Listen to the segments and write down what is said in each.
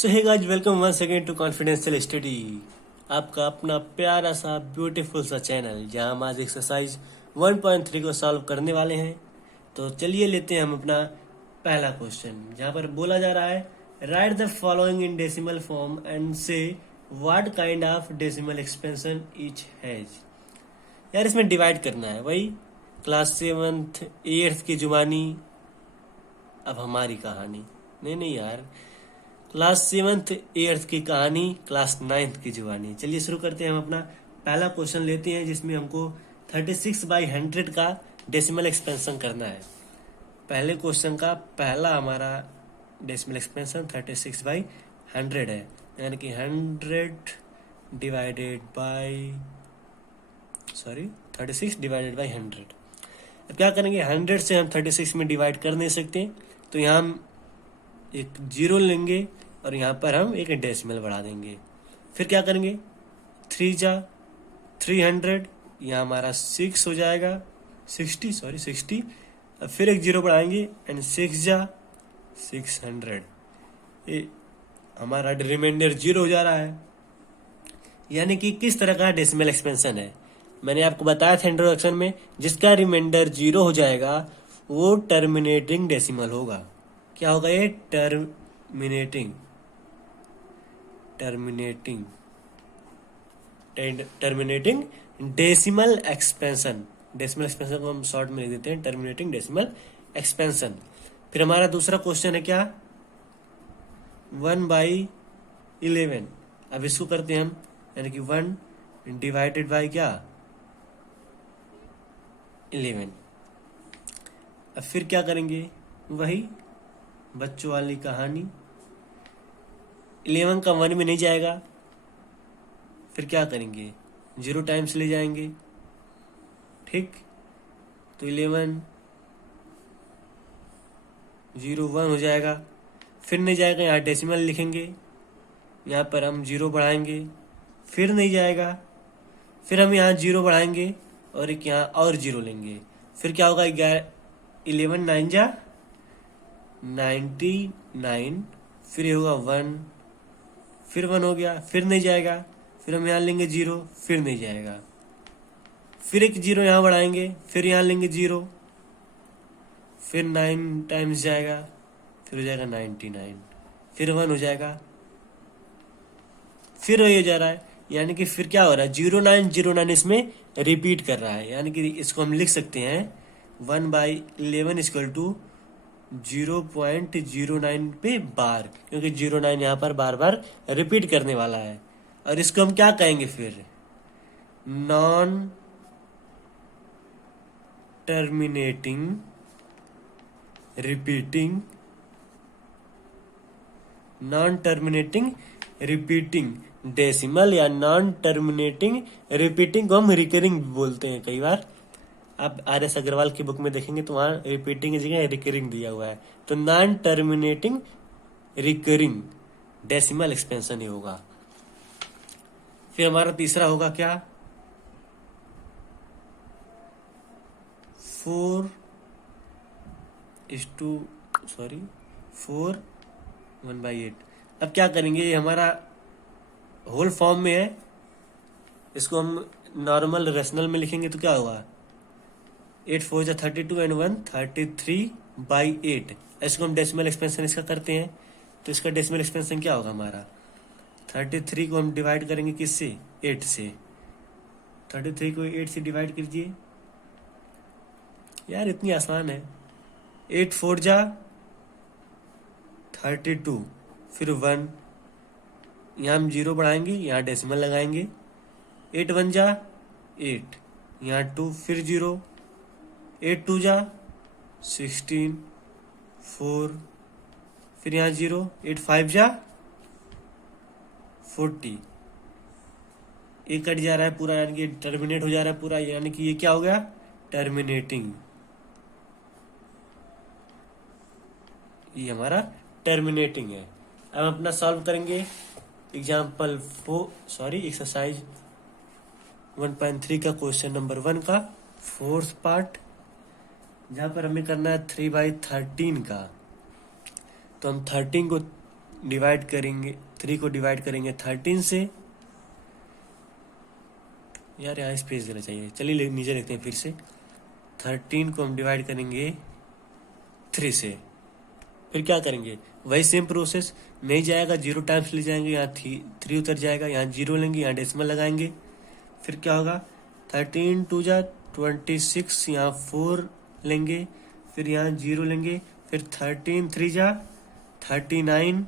So hey guys, welcome once again to confidential study. आपका अपना प्यारा सा ब्यूटीफुल सा चैनल, जहां हम आज एक्सरसाइज 1.3 को सॉल्व करने वाले हैं। तो चलिए लेते हैं हम अपना पहला क्वेश्चन, जहां पर बोला जा रहा है write the following in decimal form and say what kind of decimal expansion each has. यार इसमें डिवाइड करना है, वही क्लास 7th 8th की जुबानी। अब हमारी कहानी नहीं यार, क्लास 7th 8th की कहानी क्लास 9th की जुबानी। चलिए शुरू करते हैं। हम अपना पहला क्वेश्चन लेते हैं, जिसमें हमको 36/100 का डेसिमल एक्सपेंशन करना है। पहले क्वेश्चन का पहला हमारा डेसिमल एक्सपेंशन 36/100 है, यानी कि 100 डिवाइडेड बाय 36 डिवाइडेड बाय 100। अब क्या करेंगे, 100 से हम 36 में डिवाइड कर नहीं सकते, तो यहाँ हम एक जीरो लेंगे और यहाँ पर हम एक डेसिमल बढ़ा देंगे। फिर क्या करेंगे, 3 जा 300, यहाँ हमारा 6 हो जाएगा 60। अब फिर एक जीरो बढ़ाएंगे एंड 6 जा 600, ये हमारा रिमाइंडर जीरो हो जा रहा है। यानी कि किस तरह का डेसिमल एक्सपेंशन है, मैंने आपको बताया था इंट्रोडक्शन में, जिसका रिमाइंडर जीरो हो जाएगा वो टर्मिनेटिंग डेसिमल होगा। क्या होगा ये, terminating decimal expansion. Decimal expansion को हम शॉर्ट में लिख देते हैं टर्मिनेटिंग डेसिमल एक्सपेंशन। फिर हमारा दूसरा क्वेश्चन है क्या, 1/11। अब इसको करते हैं हम, यानी कि 1 डिवाइडेड बाय क्या, 11। अब फिर क्या करेंगे, वही बच्चों वाली कहानी, 11 का 1 में नहीं जाएगा। फिर क्या करेंगे, 0 टाइम्स ले जाएंगे, ठीक। तो 11 0 1 हो जाएगा। फिर नहीं जाएगा, यहाँ डेसिमल लिखेंगे, यहाँ पर हम 0 बढ़ाएंगे, फिर नहीं जाएगा। फिर हम यहाँ 0 बढ़ाएंगे और एक यहाँ और 0 लेंगे। फिर क्या होगा, 11 9 जा 99। फिर ये होगा 1, फिर 1 हो गया, फिर नहीं जाएगा। फिर हम यहाँ लेंगे 0, फिर नहीं जाएगा। फिर एक 0 यहाँ बढ़ाएंगे, फिर यहाँ लेंगे 0, फिर 9 टाइम्स जाएगा, फिर हो जाएगा 99, फिर 1 हो जाएगा, फिर वही हो जा रहा है। यानी कि फिर क्या हो रहा है, 0909 इसमें रिपीट कर रहा है। यानी कि इसको हम लिख सकते हैं 1/11 इक्वल टू 0.09 पे बार, क्योंकि 09 यहाँ पर बार बार रिपीट करने वाला है। और इसको हम क्या कहेंगे फिर, नॉन टर्मिनेटिंग रिपीटिंग डेसिमल, या नॉन टर्मिनेटिंग रिपीटिंग को हम रिकरिंग बोलते हैं कई बार। आप RS अग्रवाल की बुक में देखेंगे तो वहां रिपीटिंग की जगह रिकरिंग दिया हुआ है। तो non terminating recurring decimal expansion ही होगा। फिर हमारा तीसरा होगा क्या, 4:1/8। अब क्या करेंगे, ये हमारा होल फॉर्म में है, इसको हम नॉर्मल रेशनल में लिखेंगे तो क्या होगा, 8 4 जा 32 एंड 1 33/8। इसको हम डेसिमल एक्सपेंशन इसका करते हैं, तो इसका डेसिमल एक्सपेंशन क्या होगा हमारा, 33 को हम डिवाइड करेंगे किससे, 8 से। 33 को 8 से डिवाइड कीजिए, यार इतनी आसान है। 8 4 जा 32, फिर 1, यहाँ हम 0 बढ़ाएंगे, यहाँ डेसिमल लगाएंगे। 8 1 जा 8, यहाँ 2, फिर 0, 8 2 जा 16, 4, फिर यहाँ 0, 8 5 जा 40। ये कट जा रहा है पूरा, यानी कि टर्मिनेट हो जा रहा है पूरा, यानी कि ये क्या हो गया, टर्मिनेटिंग। ये हमारा टर्मिनेटिंग है। अब हम अपना सॉल्व करेंगे एक्सरसाइज 1.3 का क्वेश्चन नंबर 1 का 4th पार्ट, जहां पर हमें करना है 3/13 का। तो हम 13 को डिवाइड करेंगे, 3 को डिवाइड करेंगे 13 से। यार यहाँ स्पेस देना चाहिए, चलिए नीचे लिखते हैं फिर से। 13 को हम डिवाइड करेंगे 3 से। फिर क्या करेंगे, वही सेम प्रोसेस, नहीं जाएगा 0 टाइम्स ले जाएंगे, यहाँ 3 उतर जाएगा, यहाँ 0 लेंगे, यहाँ डेसिमल लगाएंगे। फिर क्या होगा, 13 2 जा 26, यहाँ 4 लेंगे, फिर यहाँ 0 लेंगे, फिर 13 3 जा 39,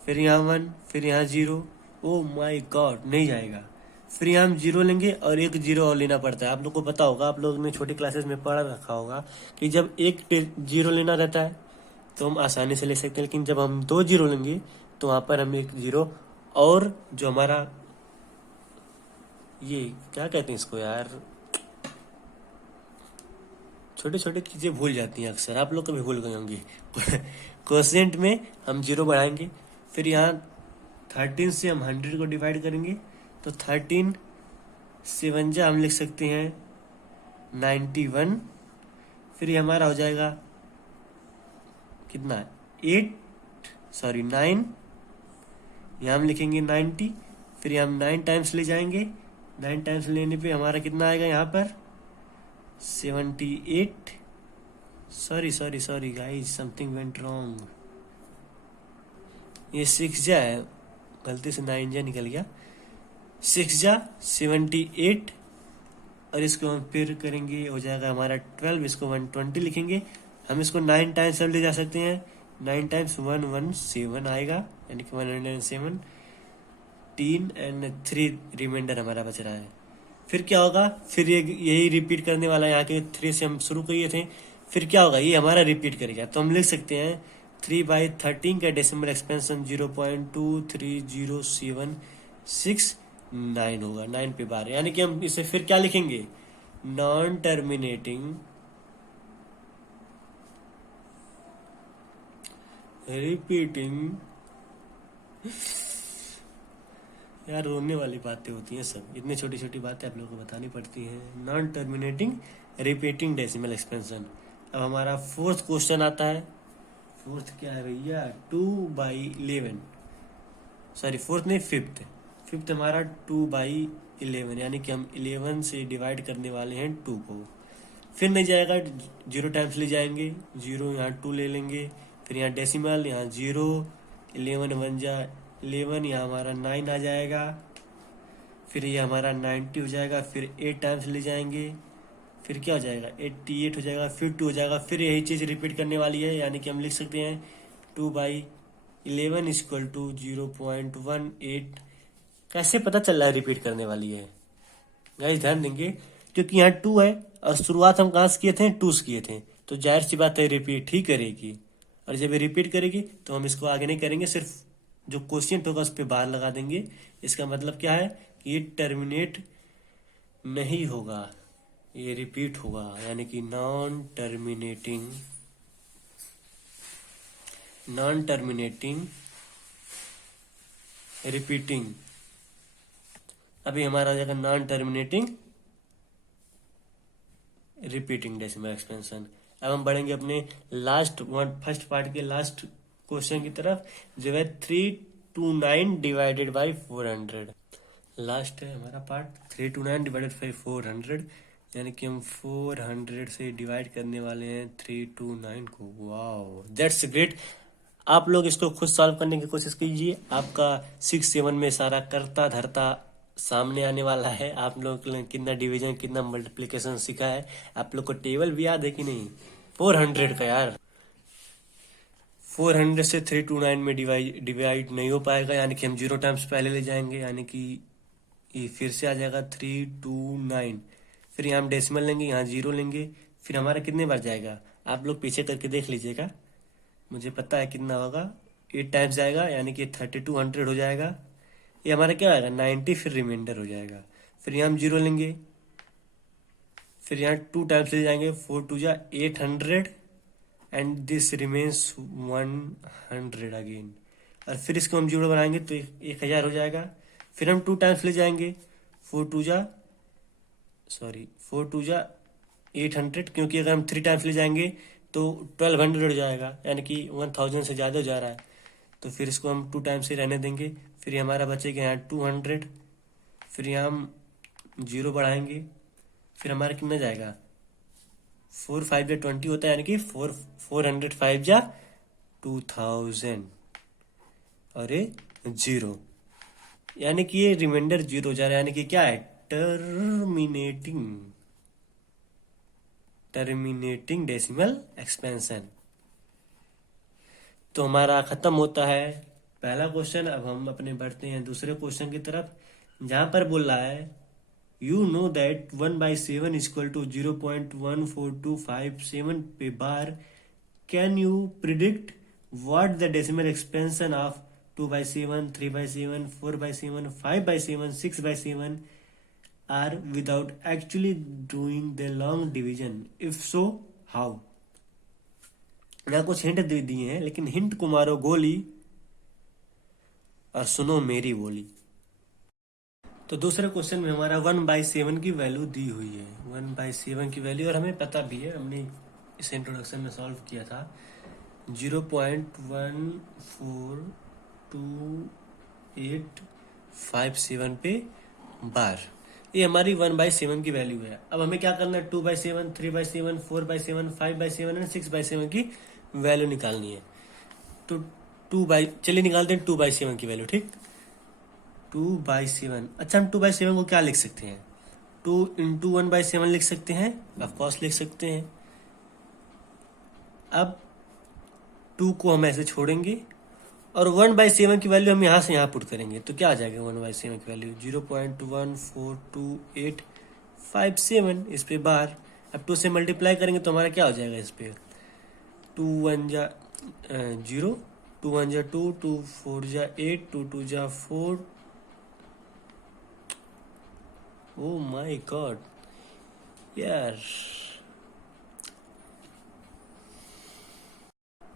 फिर यहाँ 1, फिर यहाँ 0। ओ माय गॉड, नहीं जाएगा। फिर यहाँ हम 0 लेंगे और एक 0 और लेना पड़ता है। आप लोग को पता होगा, आप लोग ने छोटी क्लासेस में पढ़ा रखा होगा कि जब एक 0 लेना रहता है तो हम आसानी से ले सकते हैं, लेकिन जब हम 2 0 लेंगे तो वहाँ पर हम एक 0 और जो हमारा ये क्या कहते हैं इसको यार, छोटी छोटी चीज़ें भूल जाती हैं अक्सर, आप लोग कभी भूल गए होंगे। क्वोशिएंट में हम 0 बढ़ाएंगे, फिर यहाँ 13 से हम 100 को डिवाइड करेंगे, तो 13 7 जा हम लिख सकते हैं 91। फिर ये हमारा हो जाएगा कितना, 9, यहाँ हम लिखेंगे 90। फिर यहाँ हम 9 टाइम्स ले जाएंगे, 9 टाइम्स लेने पे हमारा कितना आएगा यहाँ पर 78। Sorry guys, something went wrong. ये 6 जा है, गलती से 9 जा निकल गया। 6 जा 78, और इसको हम फिर करेंगे, हो जाएगा हमारा 12। इसको 120 लिखेंगे। हम इसको 9 टाइम्स अब ले जा सकते हैं, 9 टाइम्स 117 आएगा, यानी कि 107। 3 एंड 3 रिमाइंडर हमारा बच रहा है। फिर क्या होगा, फिर ये यही रिपीट करने वाला है। यहाँ के 3 से हम शुरू किए थे, फिर क्या होगा, ये हमारा रिपीट करेगा। तो हम लिख सकते हैं 3/13 का डेसिमल एक्सपेंशन 0.23076 होगा, 9 पे बार, यानी कि हम इसे फिर क्या लिखेंगे, नॉन टर्मिनेटिंग रिपीटिंग। यार रोने वाली बातें होती हैं सब, इतनी छोटी छोटी बातें आप लोगों को बतानी पड़ती हैं। Non terminating repeating decimal expansion. अब हमारा 4th क्वेश्चन आता है। 4th क्या है भैया, 2/11, सॉरी 4th नहीं, 5th हमारा 2/11, यानी कि हम 11 से डिवाइड करने वाले हैं 2 को। फिर नहीं जाएगा, 0 टाइम्स ले जाएंगे, 0 यहाँ 2 ले लेंगे, फिर यहाँ डेसिमल, यहाँ 0, 11 1 जा 11, यहाँ हमारा 9 आ जाएगा, फिर ये हमारा 90 हो जाएगा, फिर 8 टाइम्स ले जाएंगे, फिर क्या हो जाएगा 88 हो जाएगा, फिर 2 हो जाएगा, फिर यही चीज़ रिपीट करने वाली है, यानी कि हम लिख सकते हैं 2/11 इक्वल टू 0.18। कैसे पता चल रहा है रिपीट करने वाली है गाइस, ध्यान देंगे, क्योंकि यहाँ 2 है और शुरुआत हम कहाँ से किए थे, 2 से किए थे, तो जाहिर सी बात है रिपीट ही करेगी। और जब ये रिपीट करेगी तो हम इसको आगे नहीं करेंगे, सिर्फ जो क्वेश्चन होगा उस पर बार लगा देंगे। इसका मतलब क्या है कि ये टर्मिनेट नहीं होगा, ये रिपीट होगा, यानी कि नॉन टर्मिनेटिंग रिपीटिंग। अभी हमारा हो जाएगा non terminating repeating decimal expansion. अब हम बढ़ेंगे अपने फर्स्ट पार्ट के लास्ट क्वेश्चन की तरफ, जो है 329 डिवाइडेड बाई 400। लास्ट है हमारा पार्ट, 329 डिवाइडेड बाई 400, यानी कि हम 400 से डिवाइड करने वाले हैं 329 को। Wow, that's great. आप लोग इसको खुद सॉल्व करने की कोशिश कीजिए, आपका 6 7 में सारा करता धरता सामने आने वाला है। आप लोग ने कितना डिवीजन, कितना मल्टीप्लिकेशन सीखा है, आप लोग को टेबल भी याद है कि नहीं 400 का यार। 400 से 329 में डिवाइड नहीं हो पाएगा, यानी कि हम 0 टाइम्स पहले ले जाएंगे, यानी कि ये फिर से आ जाएगा 329। फिर यहाँ हम डेसिमल लेंगे, यहाँ 0 लेंगे, फिर हमारा कितने बार जाएगा, आप लोग पीछे करके देख लीजिएगा, मुझे पता है कितना होगा। 8 टाइम्स जाएगा, यानी कि 3200 हो जाएगा। ये हमारा क्या आएगा 90, फिर रिमाइंडर हो जाएगा। फिर यहाँ हम 0 लेंगे, फिर यहाँ 2 टाइम्स ले जाएंगे, 4 2 जा 800 एंड दिस रिमेन्स 100 अगेन। और फिर इसको हम 0 बनाएंगे तो 1000 हो जाएगा। फिर हम 2 टाइम्स ले जाएंगे, 4 2 जा 800, क्योंकि अगर हम 3 टाइम्स ले जाएंगे तो 1200 हो जाएगा, यानी कि 1000 से ज़्यादा हो जा रहा है। तो फिर इसको हम 2 टाइम्स ही रहने देंगे। फिर ये हमारा बचेगा यहाँ 200, फिर यहाँ हम 0 बढ़ाएंगे, फिर हमारा कितना जाएगा 4 5 या 20 होता है, यानी कि 405 या 2000 और ये 0, यानी कि ये रिमाइंडर 0 हो जा रहा है, यानी कि क्या है टर्मिनेटिंग डेसिमल एक्सपेंशन। तो हमारा खत्म होता है पहला क्वेश्चन। अब हम अपने बढ़ते हैं दूसरे क्वेश्चन की तरफ, जहां पर बोल रहा है you know that 1/7 equal to 0.14257 पे bar. Can you predict what the decimal expansion of 2/7, 3/7, 4/7, 5/7, 6/7 are without actually doing the long division? If so how? यहाँ कुछ हिंट दे दिए हैं, लेकिन हिंट को मारो गोली और सुनो मेरी बोली। तो दूसरे क्वेश्चन में हमारा 1/7 की वैल्यू दी हुई है, 1/7 की वैल्यू, और हमें पता भी है, हमने इसे इंट्रोडक्शन में सॉल्व किया था। 0.14287 पे बार, ये हमारी 1/7 की वैल्यू है। अब हमें क्या करना है, 2/7, 3/7, 4/7, 5/7 और 6/7 की वैल्यू निकालनी है। तो चलिए निकालते हैं 2/7 की वैल्यू। ठीक, 2/7। अच्छा, हम 2/7 को क्या लिख सकते हैं, 2 इंटू 1/7 लिख सकते हैं, ऑफकोर्स लिख सकते हैं। अब 2 को हम ऐसे छोड़ेंगे और 1/7 की वैल्यू हम यहाँ से यहाँ पुट करेंगे, तो क्या आ जाएगा 1/7 की वैल्यू 0.14287 इस पे बार। अब 2 से मल्टीप्लाई करेंगे तो हमारा क्या हो जाएगा, इस पे 2 1 जा 0, 2 1 जा 2, 2 4 जा 8, 2 2 जा 4। ओ माय गॉड यार,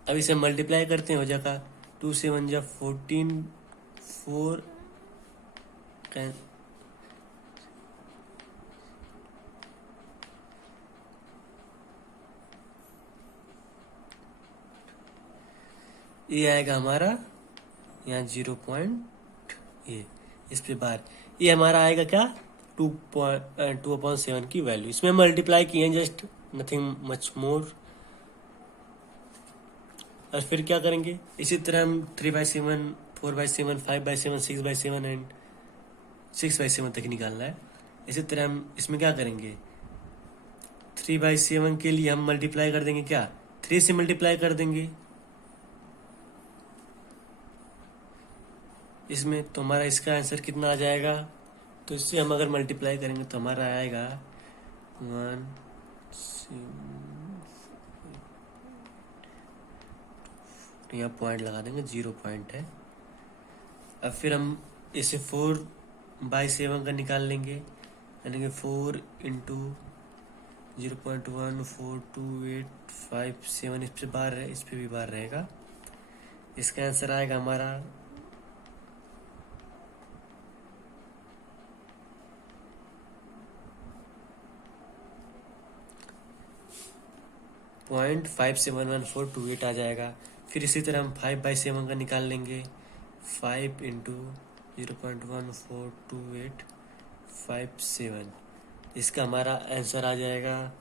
अब इसे मल्टीप्लाई करते हैं, हो जाएगा 2 से 1 जा 14, 4 ये आएगा हमारा यहाँ 0. ये इस पे बार, ये हमारा आएगा क्या 2/7 की वैल्यू। इसमें मल्टीप्लाई किए हैं, जस्ट नथिंग मच मोर। और फिर क्या करेंगे, इसी तरह हम 3/7, 4/7, 5/7, 6/7 एंड 6/7 तक निकालना है। इसी तरह हम इसमें क्या करेंगे, 3/7 के लिए हम मल्टीप्लाई कर देंगे, क्या 3 से मल्टीप्लाई कर देंगे इसमें, तो हमारा इसका आंसर कितना आ जाएगा। तो इससे हम अगर मल्टीप्लाई करेंगे तो हमारा आएगा 1 यहाँ पॉइंट लगा देंगे, 0 पॉइंट है। अब फिर हम इसे 4/7 का निकाल लेंगे, यानी कि 4 इंटू 0.14287 इस पे बार है, इस पे भी बार रहेगा। इसका आंसर आएगा हमारा 0.571428 आ जाएगा। फिर इसी तरह हम 5/7 का निकाल लेंगे, 5 इंटू 0.142857, इसका हमारा आंसर आ जाएगा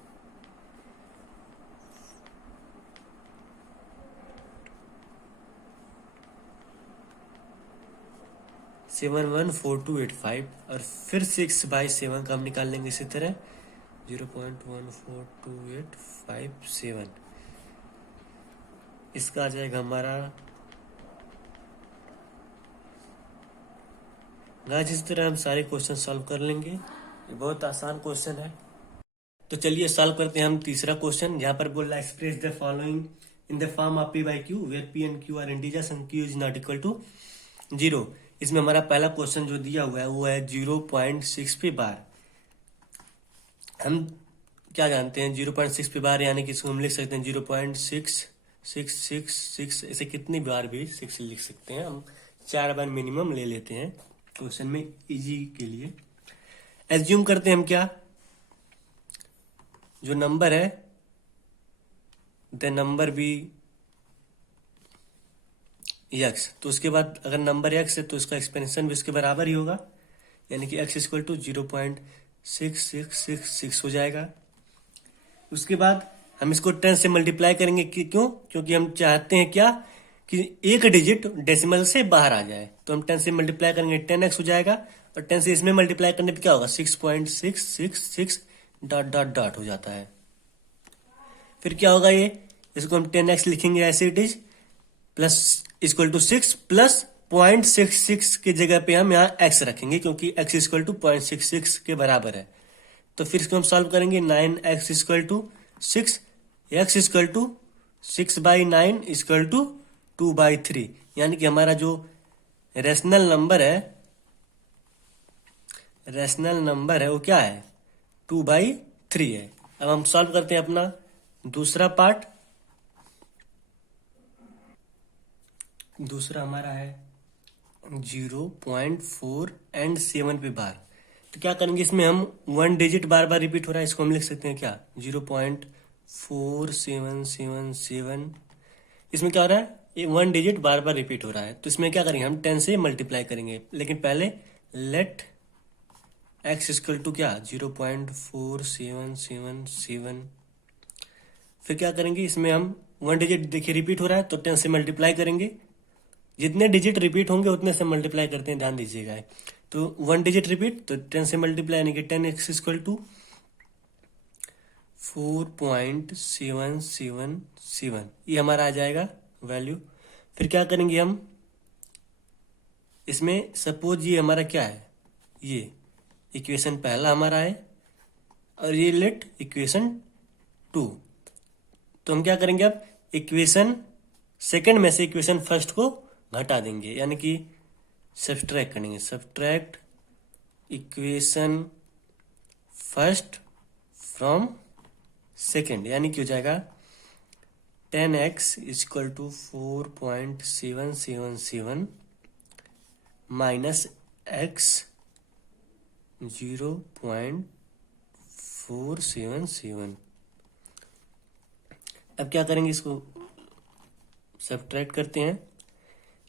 714285। और फिर 6/7 का हम निकाल लेंगे इसी तरह 0.142857, इसका आ जाएगा हमारा। गाइस इस तरह हम सारे क्वेश्चन सॉल्व कर लेंगे, ये बहुत आसान क्वेश्चन है। तो चलिए सॉल्व करते हैं हम तीसरा क्वेश्चन। यहाँ पर बोल रहा है express the following in the form of p/q where p and q are integers and q is not equal to 0। इसमें हमारा पहला क्वेश्चन जो दिया हुआ है वो है 0.6 पे बार। हम क्या जानते हैं 0.6 पे बार, यानी कि इसको हम लिख सकते हैं 0.6666, ऐसे कितनी बार भी 6 लिख सकते हैं। हम 4 बार मिनिमम ले लेते हैं क्वेश्चन में इजी के लिए। एज्यूम करते हैं हम क्या, जो नंबर है द नंबर बी यक्स, तो उसके बाद अगर नंबर यक्स है तो इसका एक्सपेंशन भी उसके बराबर ही होगा, यानी कि एक्स इक्वल टू 0.6666 हो जाएगा। उसके बाद हम इसको 10 से मल्टीप्लाई करेंगे क्यों? क्योंकि हम चाहते हैं क्या कि एक डिजिट डेसिमल से बाहर आ जाए, तो हम 10 से मल्टीप्लाई करेंगे 10x हो जाएगा, और 10 से इसमें मल्टीप्लाई करने पे क्या होगा 6.666 डॉट डॉट डॉट हो जाता है। फिर क्या होगा ये, इसको हम 10x लिखेंगे ऐसे it is, plus equal to 6 plus 0.66 की जगह पे हम यहाँ x रखेंगे क्योंकि x इक्वल टू 0.66 के बराबर है। तो फिर इसको हम सॉल्व करेंगे, 9x equal to 6, x equal to 6/9 equal to 2/3, यानी कि हमारा जो रेशनल नंबर है वो क्या है 2/3 है। अब हम सॉल्व करते हैं अपना दूसरा पार्ट। दूसरा हमारा है 0.4 एंड 7 पे बार, तो क्या करेंगे इसमें हम 1 डिजिट बार बार रिपीट हो रहा है, इसको हम लिख सकते हैं क्या 0.4777। इसमें क्या हो रहा है, ये 1 डिजिट बार बार रिपीट हो रहा है, तो इसमें क्या करेंगे हम 10 से मल्टीप्लाई करेंगे, लेकिन पहले लेट x इक्वल टू क्या 0.4777। फिर क्या करेंगे, इसमें हम 1 डिजिट देखिए रिपीट हो रहा है तो 10 से मल्टीप्लाई करेंगे, जितने डिजिट रिपीट होंगे उतने से मल्टीप्लाई करते हैं, ध्यान दीजिएगा। तो 1 डिजिट रिपीट तो 10 से मल्टीप्लाई, यानी कि 10x इक्वल टू 4.777, ये हमारा आ जाएगा वैल्यू। फिर क्या करेंगे हम इसमें, सपोज ये हमारा क्या है, ये इक्वेशन पहला हमारा है और ये लेट इक्वेशन 2, तो हम क्या करेंगे अब इक्वेशन सेकंड में से इक्वेशन फर्स्ट को घटा देंगे, यानी कि सब्ट्रैक्ट करेंगे, subtract equation first from second, यानी कि हो जाएगा 10x equal to 4.777 minus x 0.477। अब क्या करेंगे, इसको सब्ट्रैक्ट करते हैं।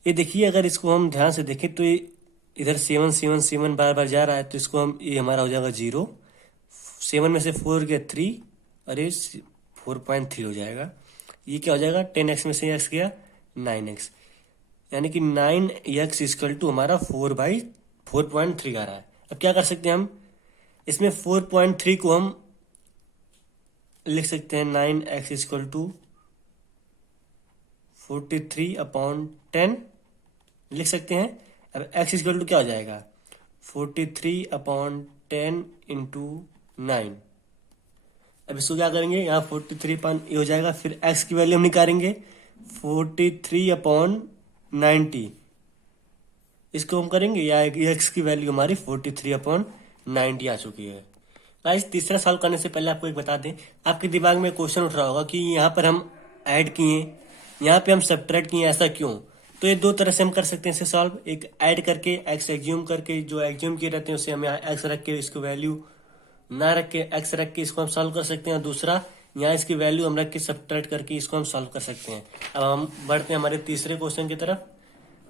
ये देखिए अगर इसको हम ध्यान से देखें तो ये इधर 777 बार बार जा रहा है, तो इसको हम, ये हमारा हो जाएगा 0, 7 में से 4 गया 3 और ये 4.3 हो जाएगा। ये क्या हो जाएगा 10x में से x गया 9x, यानी कि 9x इक्वल टू हमारा 4/4.3 आ रहा है। अब क्या कर सकते हैं हम, इसमें 4.3 को हम लिख सकते हैं 9x इक्वल टू 43/10 लिख सकते हैं। अब x इक्वल टू क्या हो जाएगा 43/10 इंटू 9। अब इसको क्या करेंगे, यहाँ 43 हो जाएगा, फिर x की वैल्यू हम निकालेंगे 43/90, इसको हम करेंगे, या x की वैल्यू हमारी 43/90 आ चुकी है। गाइस तीसरा सॉल्व करने से पहले आपको एक बता दें, आपके दिमाग में क्वेश्चन उठ रहा होगा कि यहाँ पर हम ऐड किए, यहाँ पे हम सब्ट्रैक्ट किए, ऐसा क्यों? तो ये दो तरह से हम कर सकते हैं इसे सॉल्व, एक ऐड करके x एग्ज्यूम करके, जो एग्ज्यूम किए रहते हैं उसे हम यहाँ x रख के इसको वैल्यू ना रख के x रख के इसको हम सॉल्व कर सकते हैं, और दूसरा यहाँ इसकी वैल्यू हम रख के सब्ट्रैक्ट करके इसको हम सॉल्व कर सकते हैं। अब हम बढ़ते हैं हमारे तीसरे क्वेश्चन की तरफ।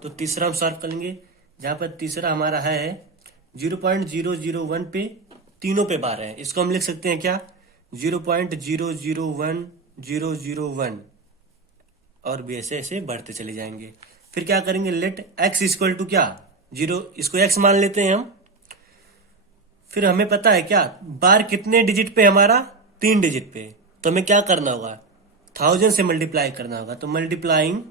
तो तीसरा हम सॉल्व करेंगे, जहाँ पर तीसरा हमारा है 0.001 पे तीनों पे बार है, इसको हम लिख सकते हैं क्या 0.001001, और भी ऐसे ऐसे बढ़ते चले जाएंगे। फिर क्या करेंगे, लेट x इक्वल टू क्या 0, इसको x मान लेते हैं हम। फिर हमें पता है क्या बार कितने डिजिट पे, हमारा 3 डिजिट पे, तो हमें क्या करना होगा 1000 से मल्टीप्लाई करना होगा। तो मल्टीप्लाइंग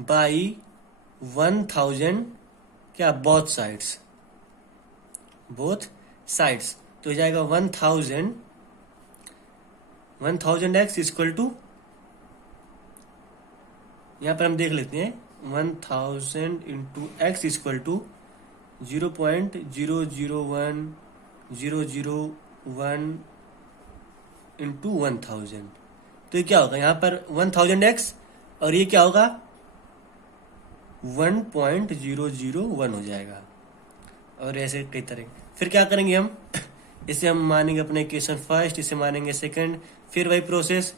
बाई 1000 क्या बोथ साइड्स तो हो जाएगा 1000x इक्वल टू, यहां पर हम देख लेते हैं 1000 into x equal to 0.001001 into 1000। तो ये क्या होगा, यहां पर 1000x और ये क्या होगा 1.001 हो जाएगा, और ऐसे कई तरह। फिर क्या करेंगे हम इसे हम मानेंगे अपने इक्वेशन फर्स्ट, इसे मानेंगे सेकंड, फिर वही प्रोसेस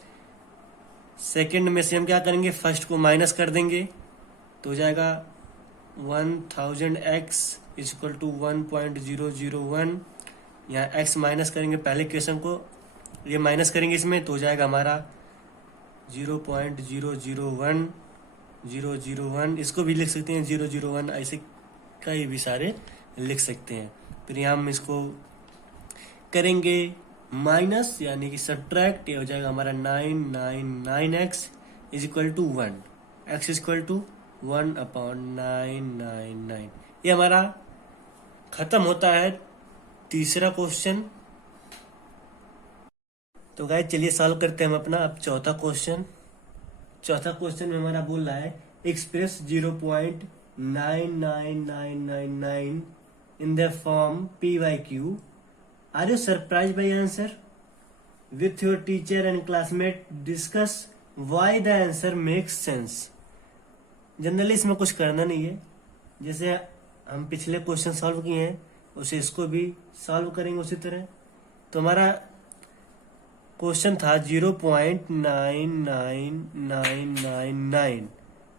सेकंड में से हम क्या करेंगे, फर्स्ट को माइनस कर देंगे तो हो जाएगा 1000x इक्वल टू 1.001। यहाँ x माइनस करेंगे पहले क्वेश्चन को, ये माइनस करेंगे इसमें तो हो जाएगा हमारा 0.001। इसको भी लिख सकते हैं 001, ऐसे कई भी सारे लिख सकते हैं। फिर यहाँ हम इसको करेंगे माइनस यानी कि सब्ट्रैक्ट, ये हो जाएगा हमारा 999x is equal to 1, x is equal to 1/999। ये हमारा खत्म होता है तीसरा क्वेश्चन। तो गाइस चलिए सॉल्व करते हैं हम अपना अब चौथा क्वेश्चन। चौथा क्वेश्चन में हमारा बोल रहा है express 0.99999 in the form p/q। Are you surprise by answer? With your teacher and classmate discuss why the answer makes sense. Generally इसमें कुछ करना नहीं है, जैसे हम पिछले क्वेश्चन सॉल्व किए हैं उसे इसको भी सॉल्व करेंगे उसी तरह। तो हमारा क्वेश्चन था 0.99999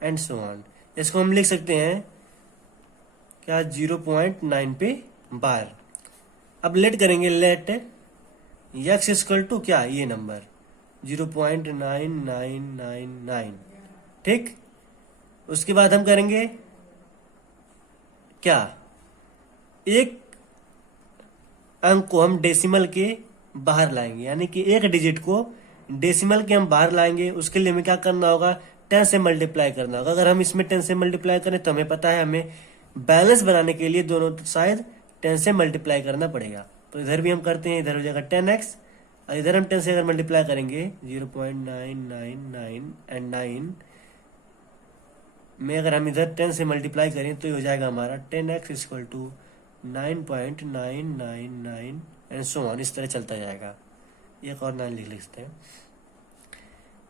एंड सो ऑन। इसको हम लिख सकते हैं क्या 0.9 पे बार। अब लेट करेंगे, लेट x इक्वल टू क्या, ये नंबर 0.9999। ठीक, उसके बाद हम करेंगे क्या, एक अंक को हम डेसिमल के बाहर लाएंगे, यानी कि एक डिजिट को डेसिमल के हम बाहर लाएंगे। उसके लिए हमें क्या करना होगा, 10 से मल्टीप्लाई करना होगा। अगर हम इसमें 10 से मल्टीप्लाई करें तो हमें पता है हमें बैलेंस बनाने के लिए दोनों शायद 10 से मल्टीप्लाई करना पड़ेगा। तो इधर भी हम करते हैं, इधर हो जाएगा 10x और इधर हम 10 से अगर मल्टीप्लाई करेंगे 0.999 एंड 9 में अगर हम इधर 10 से मल्टीप्लाई करें तो ये हो जाएगा हमारा 10x equal to 9.999 and so on, इस तरह चलता जाएगा। एक और 9 लिख लेते हैं।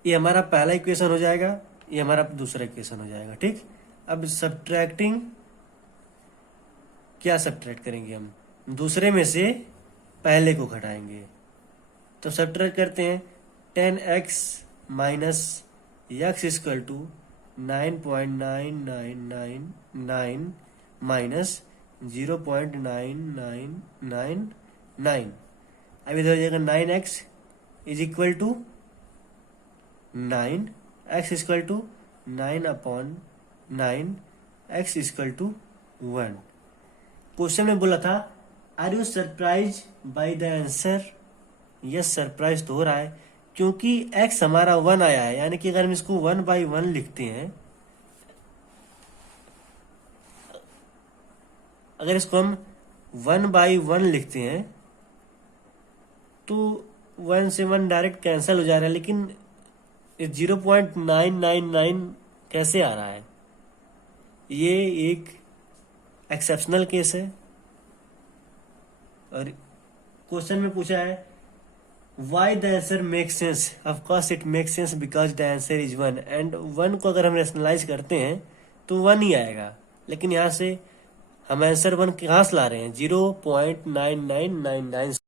ये हमारा पहला इक्वेशन हो जाएगा, ये हमारा दूसरा इक्वेशन हो जाएगा। ठीक, अब सब्ट्रैक्टिंग, क्या सब्ट्रैक्ट करेंगे हम, दूसरे में से पहले को घटाएंगे। तो सब्ट्रैक्ट करते हैं 10x minus x equal to 9.9999 minus 0.9999। अब इधर हो जाएगा 9x is equal to 9, x equal to 9/9, x equal to 1। Question में बोला था are you surprise by the answer. Yes, surprise तो हो रहा है क्योंकि x हमारा 1 आया है, यानी कि अगर हम इसको 1/1 लिखते हैं, अगर इसको हम 1/1 लिखते हैं तो 1 से 1 डायरेक्ट कैंसिल हो जा रहा है, लेकिन 0.999 कैसे आ रहा है। ये एक एक्सेप्शनल केस है। और क्वेश्चन में पूछा है Y the answer make sense. Of course it make sense because the answer is 1 and 1 को अगर हम रेशनलाइज करते हैं तो 1 ही आएगा। लेकिन यहाँ से हम आंसर 1 कहाँ से ला रहे हैं, 0.9999